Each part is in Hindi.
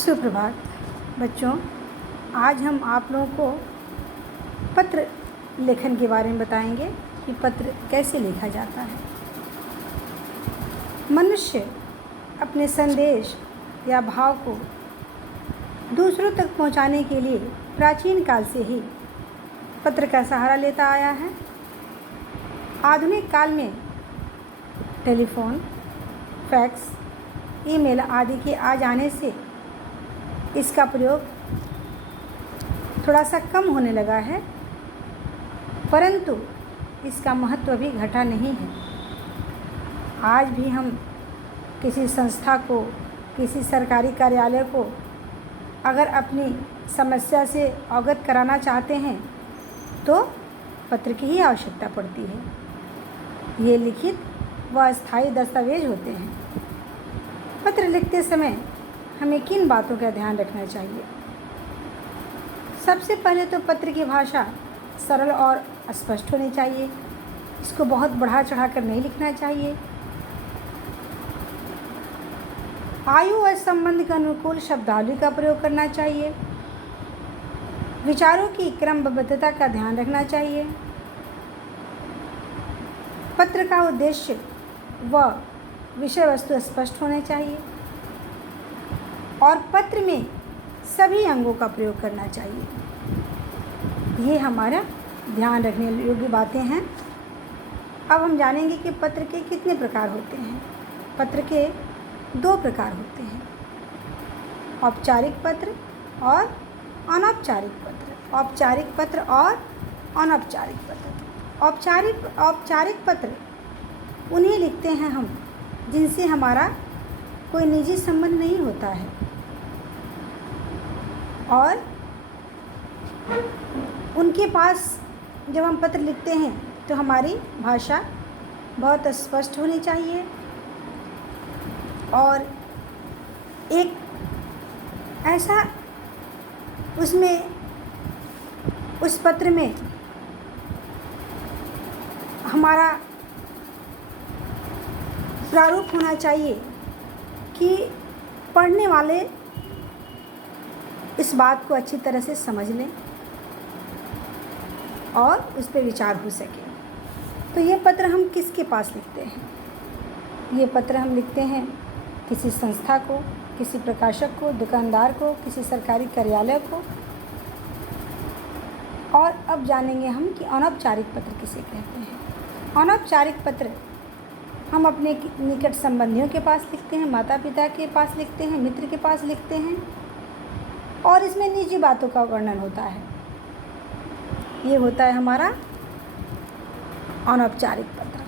सुप्रभात बच्चों। आज हम आप लोगों को पत्र लेखन के बारे में बताएंगे कि पत्र कैसे लिखा जाता है। मनुष्य अपने संदेश या भाव को दूसरों तक पहुंचाने के लिए प्राचीन काल से ही पत्र का सहारा लेता आया है। आधुनिक काल में टेलीफोन, फैक्स, ईमेल आदि के आ जाने से इसका प्रयोग थोड़ा सा कम होने लगा है, परंतु इसका महत्व भी घटा नहीं है। आज भी हम किसी संस्था को, किसी सरकारी कार्यालय को अगर अपनी समस्या से अवगत कराना चाहते हैं तो पत्र की ही आवश्यकता पड़ती है। ये लिखित व अस्थायी दस्तावेज होते हैं। पत्र लिखते समय हमें किन बातों का ध्यान रखना चाहिए? सबसे पहले तो पत्र की भाषा सरल और स्पष्ट होनी चाहिए। इसको बहुत बढ़ा चढ़ा कर नहीं लिखना चाहिए। आयु और संबंध के अनुकूल शब्दावली का प्रयोग करना चाहिए। विचारों की क्रमबद्धता का ध्यान रखना चाहिए। पत्र का उद्देश्य व विषय वस्तु स्पष्ट होने चाहिए और पत्र में सभी अंगों का प्रयोग करना चाहिए। ये हमारा ध्यान रखने योग्य बातें हैं। अब हम जानेंगे कि पत्र के कितने प्रकार होते हैं। पत्र के 2 प्रकार होते हैं, औपचारिक पत्र और अनौपचारिक पत्र। औपचारिक पत्र और अनौपचारिक पत्र। औपचारिक पत्र उन्हें लिखते हैं हम जिनसे हमारा कोई निजी संबंध नहीं होता है और उनके पास जब हम पत्र लिखते हैं तो हमारी भाषा बहुत स्पष्ट होनी चाहिए और एक ऐसा उस पत्र में हमारा प्रारूप होना चाहिए कि पढ़ने वाले इस बात को अच्छी तरह से समझ लें और उस पर विचार हो सके। तो ये पत्र हम किसके पास लिखते हैं? ये पत्र हम लिखते हैं किसी संस्था को, किसी प्रकाशक को, दुकानदार को, किसी सरकारी कार्यालय को। और अब जानेंगे हम कि अनौपचारिक पत्र किसे कहते हैं। अनौपचारिक पत्र हम अपने निकट संबंधियों के पास लिखते हैं, माता पिता के पास लिखते हैं, मित्र के पास लिखते हैं और इसमें निजी बातों का वर्णन होता है। ये होता है हमारा अनौपचारिक पत्र।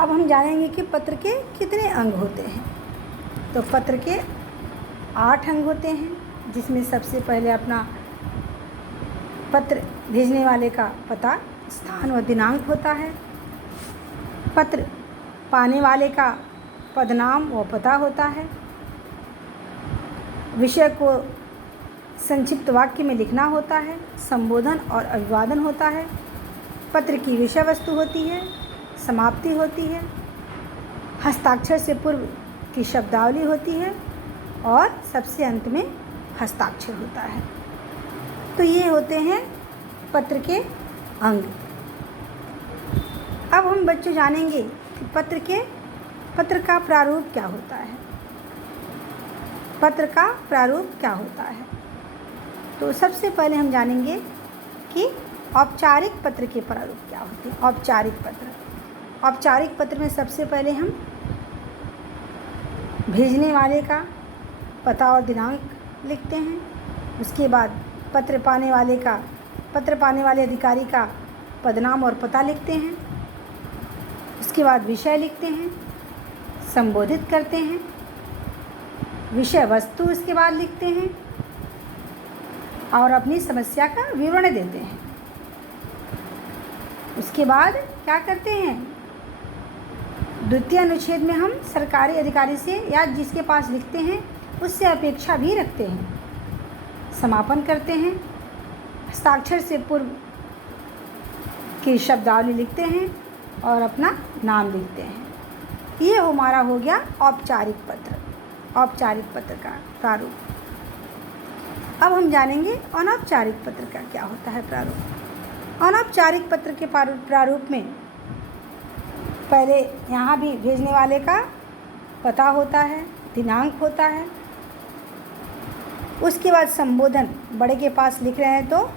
अब हम जानेंगे कि पत्र के कितने अंग होते हैं। तो पत्र के 8 अंग होते हैं, जिसमें सबसे पहले अपना पत्र भेजने वाले का पता, स्थान व दिनांक होता है। पत्र पाने वाले का पदनाम व पता होता है। विषय को संक्षिप्त वाक्य में लिखना होता है। संबोधन और अभिवादन होता है। पत्र की विषय वस्तु होती है, समाप्ति होती है, हस्ताक्षर से पूर्व की शब्दावली होती है और सबसे अंत में हस्ताक्षर होता है। तो ये होते हैं पत्र के अंग। अब हम बच्चों जानेंगे कि पत्र का प्रारूप क्या होता है। पत्र का प्रारूप क्या होता है? तो सबसे पहले हम जानेंगे कि औपचारिक पत्र के प्रारूप क्या होते हैं। औपचारिक पत्र में सबसे पहले हम भेजने वाले का पता और दिनांक लिखते हैं। उसके बाद पत्र पाने वाले अधिकारी का पदनाम और पता लिखते हैं। उसके बाद विषय लिखते हैं, संबोधित करते हैं, विषय वस्तु उसके बाद लिखते हैं और अपनी समस्या का विवरण देते हैं। उसके बाद क्या करते हैं? द्वितीय अनुच्छेद में हम सरकारी अधिकारी से या जिसके पास लिखते हैं उससे अपेक्षा भी रखते हैं। समापन करते हैं, हस्ताक्षर से पूर्व की शब्दावली लिखते हैं और अपना नाम लिखते हैं। ये हमारा हो गया औपचारिक पत्र। औपचारिक पत्र का प्रारूप। अब हम जानेंगे अनौपचारिक पत्र का क्या होता है प्रारूप। अनौपचारिक पत्र के प्रारूप में पहले यहाँ भी भेजने वाले का पता होता है, दिनांक होता है, उसके बाद संबोधन, बड़े के पास लिख रहे हैं तो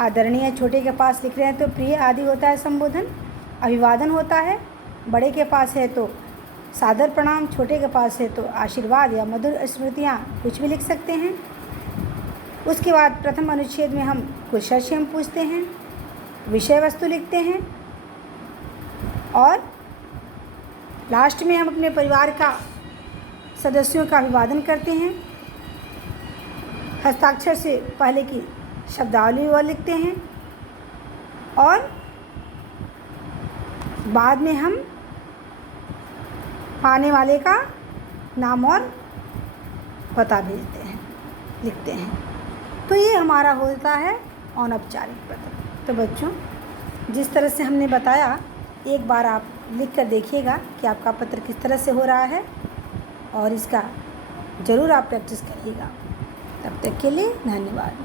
आदरणीय, छोटे के पास लिख रहे हैं तो प्रिय आदि होता है संबोधन। अभिवादन होता है, बड़े के पास है तो सादर प्रणाम, छोटे के पास है तो आशीर्वाद या मधुर स्मृतियाँ, कुछ भी लिख सकते हैं। उसके बाद प्रथम अनुच्छेद में हम कुशल पूछते हैं, विषय वस्तु लिखते हैं और लास्ट में हम अपने परिवार का सदस्यों का अभिवादन करते हैं। हस्ताक्षर से पहले की शब्दावली वो लिखते हैं और बाद में हम पाने वाले का नाम और पता भेजते हैं, लिखते हैं। तो ये हमारा होता है अनौपचारिक पत्र। तो बच्चों, जिस तरह से हमने बताया, एक बार आप लिख कर देखिएगा कि आपका पत्र किस तरह से हो रहा है और इसका ज़रूर आप प्रैक्टिस करिएगा। तब तक के लिए धन्यवाद।